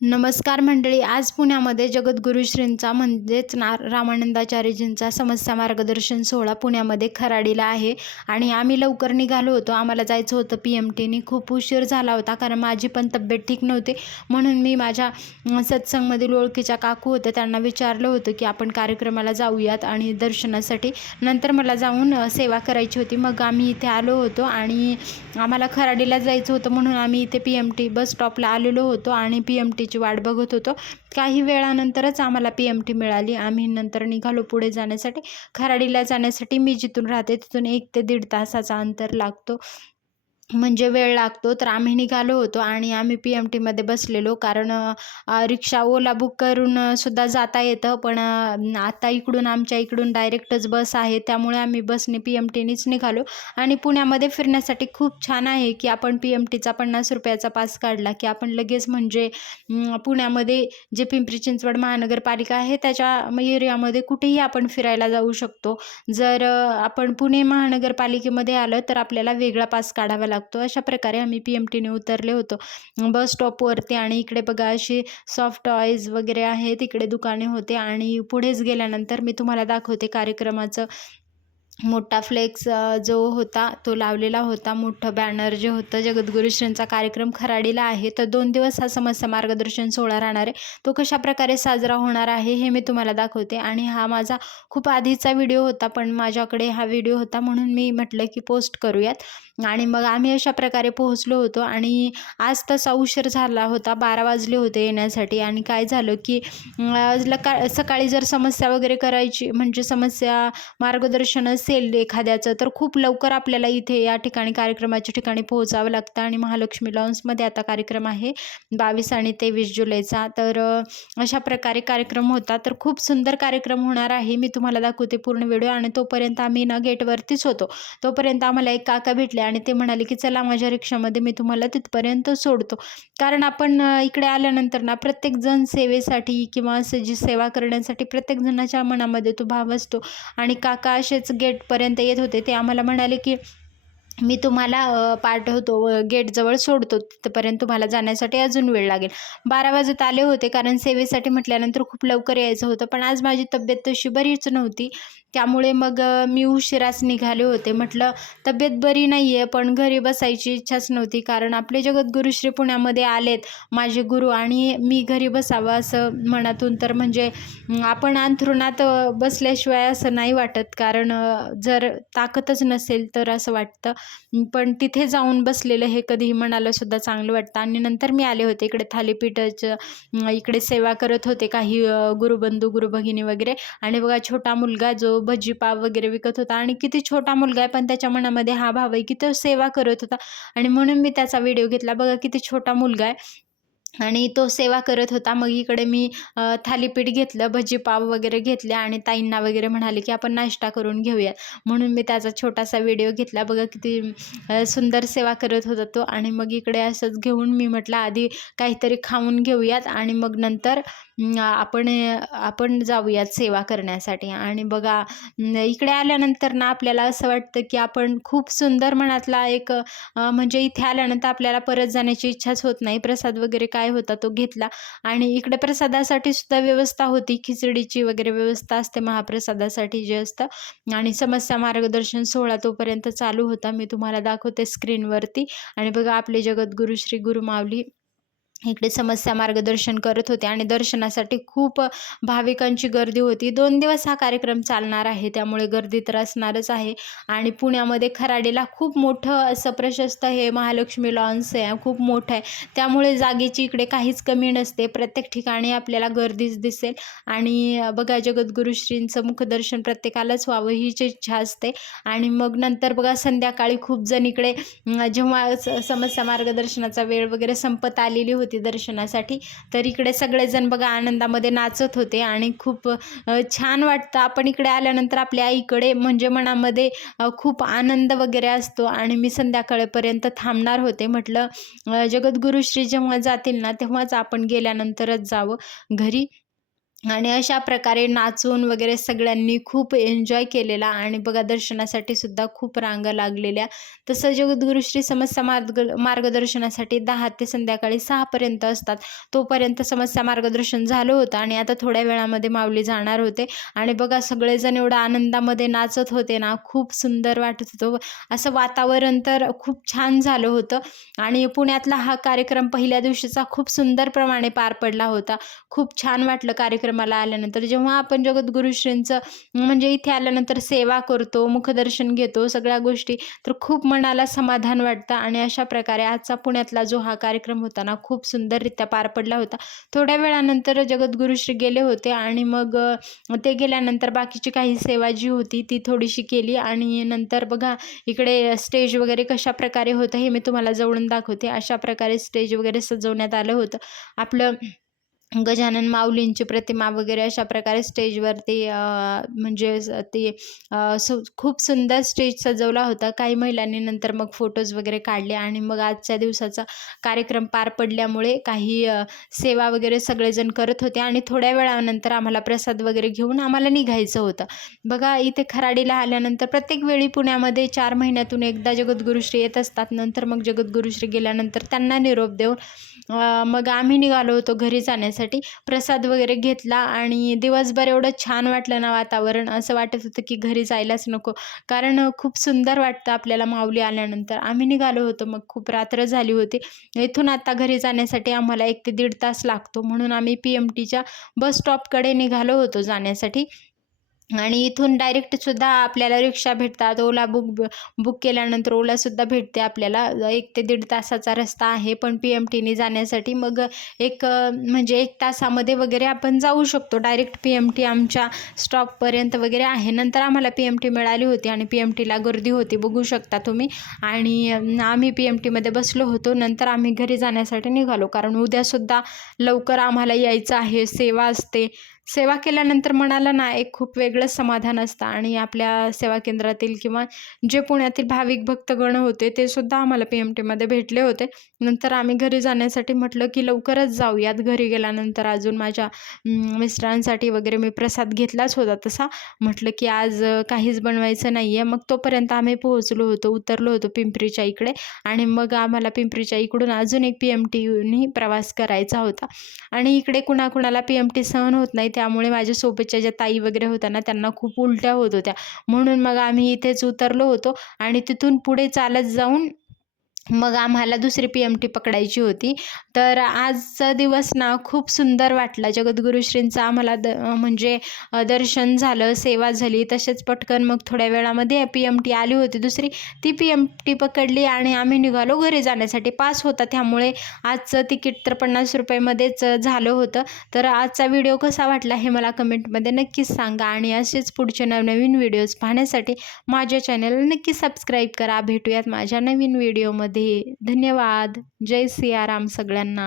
नमस्कार मंडळी. आज पुण्यामध्ये जगद्गुरू श्रींचा म्हणजेच रामानंदाचार्यजींचा समस्या मार्गदर्शन सोहळा पुण्यामध्ये खराडीला आहे आणि आम्ही लवकर निघालो होतो. आम्हाला जायचं होतं PMTनी. खूप उशीर झाला होता कारण माझी पण तब्येत ठीक नव्हती. म्हणून मी माझ्या सत्संगमधील ओळखीच्या काकू होत्या त्यांना विचारलं होतं की आपण कार्यक्रमाला जाऊयात आणि दर्शनासाठी. नंतर मला जाऊन सेवा करायची होती. मग आम्ही इथे आलो होतो आणि आम्हाला खराडीला जायचं होतं म्हणून आम्ही इथे PMT बस स्टॉपला आलेलो होतो आणि PMTची वाट बघत होतो. काही वेळानंतरच आम्हाला PMT मिळाली. आम्ही नंतर निघालो पुढे जाण्यासाठी. खराडीला जाण्यासाठी मी जिथून राहते तिथून 1 ते 1.5 तासाचा अंतर लागतो, म्हणजे वेळ लागतो. तर आम्ही निघालो होतो आणि आम्ही PMTमध्ये बसलेलो कारण रिक्षा ओला बुक करून सुद्धा जाता येतं. पण आता आमच्या इकडून डायरेक्टच बस आहे, त्यामुळे आम्ही बसने PMTनीच निघालो. आणि पुण्यामध्ये फिरण्यासाठी खूप छान आहे की आपण PMTचा ₹50चा पास काढला की आपण लगेच म्हणजे पुण्यामध्ये जे पिंपरी चिंचवड महानगरपालिका आहे त्याच्या एरियामध्ये कुठेही आपण फिरायला जाऊ शकतो. जर आपण पुणे महानगरपालिकेमध्ये आलं तर आपल्याला वेगळा पास काढावा लागतो. अशा प्रकारे आम्ही PMTने उतरले होतो बस स्टॉपवरती. आणि इकडे बघा अशी सॉफ्ट टॉयज वगैरे आहेत, इकडे दुकाने होते. आणि पुढेच गेल्यानंतर मी तुम्हाला दाखवते कार्यक्रमाचं मोठा फ्लेक्स जो होता तो लावलेला होता. मोठं बॅनर जे होतं, जगद्गुरू श्रींचा कार्यक्रम खराडीला आहे तर 2 दिवस हा समस्या मार्गदर्शन सोहळा राहणार आहे. तो कशाप्रकारे साजरा होणार आहे हे मी तुम्हाला दाखवते. आणि हा माझा खूप आधीचा व्हिडिओ होता, पण माझ्याकडे हा व्हिडिओ होता म्हणून मी म्हटलं की पोस्ट करूयात. आणि मग आम्ही अशा प्रकारे पोहोचलो होतो. आणि आज तसा उशीर झाला होता, 12 वाजले होते येण्यासाठी. आणि काय झालं की सकाळी जर समस्या वगैरे करायची म्हणजे समस्या मार्गदर्शन असेल एखाद्याचं तर खूप लवकर आपल्याला इथे या ठिकाणी कार्यक्रमाच्या ठिकाणी पोहोचावं लागतं. आणि महालक्ष्मी लॉन्समध्ये आता कार्यक्रम आहे 22 आणि 23 जुलैचा. तर अशा प्रकारे कार्यक्रम होता. तर खूप सुंदर कार्यक्रम होणार आहे. मी तुम्हाला दाखवते पूर्ण व्हिडिओ. आणि तोपर्यंत आम्ही गेटवरतीच होतो. तोपर्यंत आम्हाला एक काका भेटले आणि ते म्हणाले की चला माझ्या रिक्षामध्ये मी तुम्हाला तिथपर्यंत सोडतो. कारण आपण इकडे आल्यानंतर प्रत्येकजण सेवेसाठी किंवा असं जी सेवा करण्यासाठी प्रत्येक जणाच्या मनामध्ये तो भाव असतो. आणि काका असेच गेटपर्यंत येत होते. ते आम्हाला म्हणाले की मी तुम्हाला पाठवतो, गेटजवळ सोडतो, तिथपर्यंत तुम्हाला जाण्यासाठी अजून वेळ लागेल. 12 वाजत आले होते कारण सेवेसाठी म्हटल्यानंतर खूप लवकर यायचं होतं. पण आज माझी तब्येत तशी बरीच नव्हती, त्यामुळे मग मी उशिराच निघाले होते. म्हटलं तब्येत बरी नाही आहे पण घरी बसायची इच्छाच नव्हती कारण आपले जगद्गुरू श्री पुण्यामध्ये आलेत माझे गुरु आणि मी घरी बसावं असं मनातून. तर म्हणजे आपण अंथरुणात बसल्याशिवाय असं नाही वाटत कारण जर ताकदच नसेल तर असं वाटतं. पण तिथे जाऊन बसलेलं हे कधीही मनाला सुद्धा चांगलं वाटतं. आणि नंतर मी आले होते इकडे थालीपीठाचं इकडे सेवा करत होते काही गुरुबंधू गुरुभगिनी वगैरे. आणि बघा छोटा मुलगा जो भजी पाव वगैरे विकत होता. आणि किती छोटा मुलगा आहे पण त्याच्या मनामध्ये हा भाव आहे की तो सेवा करत होता. आणि म्हणून मी त्याचा व्हिडिओ घेतला. बघा किती छोटा मुलगा आहे आणि तो सेवा करत होता. मग इकडे मी थालीपीठ घेतलं, भजी पाव वगैरे घेतले आणि ताईंना वगैरे म्हणाले की आपण नाश्ता करून घेऊया. म्हणून मी त्याचा छोटासा व्हिडिओ घेतला. बघा किती सुंदर सेवा करत होता तो. आणि मग इकडे असंच घेऊन मी म्हटलं आधी काहीतरी खाऊन घेऊयात आणि मग नंतर आपण जाऊयात सेवा करण्यासाठी. आणि बघा इकडे आल्यानंतर आपल्याला असं वाटतं की आपण खूप सुंदर मनातला एक म्हणजे इथे आल्यानंतर आपल्याला परत जाण्याची इच्छाच होत नाही. प्रसाद वगैरे काय होता तो घेतला. आणि इकडे प्रसादासाठी सुद्धा व्यवस्था होती, खिचडीची वगैरे व्यवस्था असते महाप्रसादासाठी जे असतं. आणि समस्या मार्गदर्शन सोहळा तोपर्यंत चालू होता, मी तुम्हाला दाखवते स्क्रीनवरती. आणि बघा आपले जगद्गुरू श्री गुरुमाऊली इकडे समस्या मार्गदर्शन करत होते. आणि दर्शनासाठी खूप भाविकांची गर्दी होती. 2 दिवस हा कार्यक्रम चालणार आहे त्यामुळे गर्दी तर असणारच आहे. आणि पुण्यामध्ये खराडीला खूप मोठं असं प्रशस्त हे महालक्ष्मी लॉन्स आहे, खूप मोठं आहे. त्यामुळे जागेची इकडे काहीच कमी नसते. प्रत्येक ठिकाणी आपल्याला गर्दीच दिसेल. आणि बघा जगद्गुरू श्रींचं मुखदर्शन प्रत्येकालाच व्हावं हीच इच्छा असते. आणि मग नंतर बघा संध्याकाळी खूप जण इकडे जेव्हा समस्या मार्गदर्शनाचा वेळ वगैरे संपत आलेली होती दर्शनासाठी, तर इकडे सगळेजण बघा आनंदामध्ये नाचत होते. आणि खूप छान वाटतं. आपण इकडे आल्यानंतर आपल्या आईकडे म्हणजे मनामध्ये खूप आनंद वगैरे असतो. आणि मी संध्याकाळपर्यंत थांबणार होते. म्हटलं जगद्गुरू श्री जेव्हा जातील तेव्हाच आपण गेल्यानंतरच जावं घरी. आणि अशा प्रकारे नाचून वगैरे सगळ्यांनी खूप एन्जॉय केलेला आणि बघा दर्शनासाठी सुद्धा खूप रांगा लागलेल्या. तसं जगद्गुरू श्री समस्या मार्गदर्शनासाठी 10 ते संध्याकाळी 6 पर्यंत असतात. तोपर्यंत समस्या मार्गदर्शन झालं होतं आणि आता थोड्या वेळामध्ये माऊली जाणार होते. आणि बघा सगळेजण एवढं आनंदामध्ये नाचत होते ना, खूप सुंदर वाटत होतं. असं वातावरण तर खूप छान झालं होतं. आणि पुण्यातला हा कार्यक्रम पहिल्या दिवशीचा खूप सुंदर प्रमाणे पार पडला होता. खूप छान वाटलं कार्यक्रमाला आल्यानंतर. जेव्हा आपण जगद्गुरुश्रींचं म्हणजे इथे आल्यानंतर सेवा करतो, मुखदर्शन घेतो, सगळ्या गोष्टी, तर खूप मनाला समाधान वाटतं. आणि अशा प्रकारे आजचा पुण्यातला जो हा कार्यक्रम होता ना, खूप सुंदररित्या पार पडला होता. थोड्या वेळानंतर जगद्गुरुश्री गेले होते आणि मग ते गेल्यानंतर बाकीची काही सेवा जी होती ती थोडीशी केली. आणि नंतर बघा इकडे स्टेज वगैरे कशा प्रकारे होतं हे मी तुम्हाला जवळून दाखवते. अशा प्रकारे स्टेज वगैरे सजवण्यात आलं होतं. आपलं गजानन माऊलींची प्रतिमा वगैरे अशा प्रकारे स्टेजवरती म्हणजे ते खूप सुंदर स्टेज सजवला होता. काही महिलांनी नंतर मग फोटोज वगैरे काढले. आणि मग आजच्या दिवसाचा कार्यक्रम पार पडल्यामुळे काही सेवा वगैरे सगळेजण करत होते आणि थोड्या वेळानंतर आम्हाला प्रसाद वगैरे घेऊन आम्हाला निघायचं होतं. बघा इथे खराडीला आल्यानंतर प्रत्येक वेळी पुण्यामध्ये 4 महिन्यातून एकदा जगद्गुरुश्री येत असतात. नंतर मग जगद्गुरुश्री गेल्यानंतर त्यांना निरोप देऊन मग आम्ही निघालो होतो घरी जाण्यासाठी. प्रसाद वगैरे घेतला आणि दिवसभर एवढं छान वाटलं ना वातावरण, असं वाटत होतं की घरी जायलाच नको. कारण खूप सुंदर वाटतं आपल्याला माऊली आल्यानंतर. आम्ही निघालो होतो, मग खूप रात्र झाली होती. इथून आता घरी जाण्यासाठी आम्हाला 1 ते दीड तास लागतो, म्हणून आम्ही PMTच्या बस स्टॉपकडे निघालो होतो जाण्यासाठी. आणि इथून डायरेक्टसुद्धा आपल्याला रिक्षा भेटतात. ओला बुक केल्यानंतर ओलासुद्धा भेटते आपल्याला. 1 ते दीड तासाचा रस्ता आहे. पण PMTने जाण्यासाठी मग म्हणजे 1 तासामध्ये वगैरे आपण जाऊ शकतो. डायरेक्ट PMT आमच्या स्टॉपपर्यंत वगैरे आहे. नंतर आम्हाला PMT मिळाली होती आणि PMTला गर्दी होती, बघू शकता तुम्ही. आणि आम्ही PMTमध्ये बसलो होतो. नंतर आम्ही घरी जाण्यासाठी निघालो, कारण उद्यासुद्धा लवकर आम्हाला यायचं आहे. सेवा असते. सेवा केल्यानंतर मनाला ना एक खूप वेगळंच समाधान असतं. आणि आपल्या सेवा केंद्रातील किंवा जे पुण्यातील भाविक भक्तगण होते ते सुद्धा आम्हाला PMTमध्ये भेटले होते. नंतर आम्ही घरी जाण्यासाठी म्हटलं की लवकरच जाऊयात. घरी गेल्यानंतर अजून माझ्या मिस्टरांसाठी वगैरे मी प्रसाद घेतलाच होता तसा. म्हटलं की आज काहीच बनवायचं नाही आहे. मग तोपर्यंत आम्ही पोहोचलो होतो, उतरलो होतो पिंपरीच्या इकडे. आणि मग आम्हाला पिंपरीच्या इकडून अजून एक PMTनी प्रवास करायचा होता. आणि इकडे कुणाकुणाला PMT सहन होत नाही, त्यामुळे माझ्यासोबतच्या ज्या ताई वगैरे होत्या ना, त्यांना खूप उलट्या होत होत्या. म्हणून मग आम्ही इथेच उतरलो होतो आणि तिथून पुढे चालत जाऊन मग आम्हाला दुसरी PMT पकडायची होती. तर आजचा दिवस ना खूप सुंदर वाटला. जगद्गुरुश्रींचं आम्हाला म्हणजे दर्शन झालं, सेवा झाली. तसेच पटकन मग थोड्या वेळामध्ये PMT आली होती दुसरी. ती PMT पकडली आणि आम्ही निघालो घरी जाण्यासाठी. पास होता, त्यामुळे आजचं तिकीट तर ₹50मध्येच झालं होतं. तर आजचा व्हिडिओ कसा वाटला हे मला कमेंटमध्ये नक्कीच सांगा. आणि असेच पुढचे नवनवीन व्हिडिओज पाहण्यासाठी माझ्या चॅनलला नक्की सबस्क्राईब करा. भेटूयात माझ्या नवीन व्हिडिओमध्ये. धन्यवाद. जय सियाराम सगळ्यांना.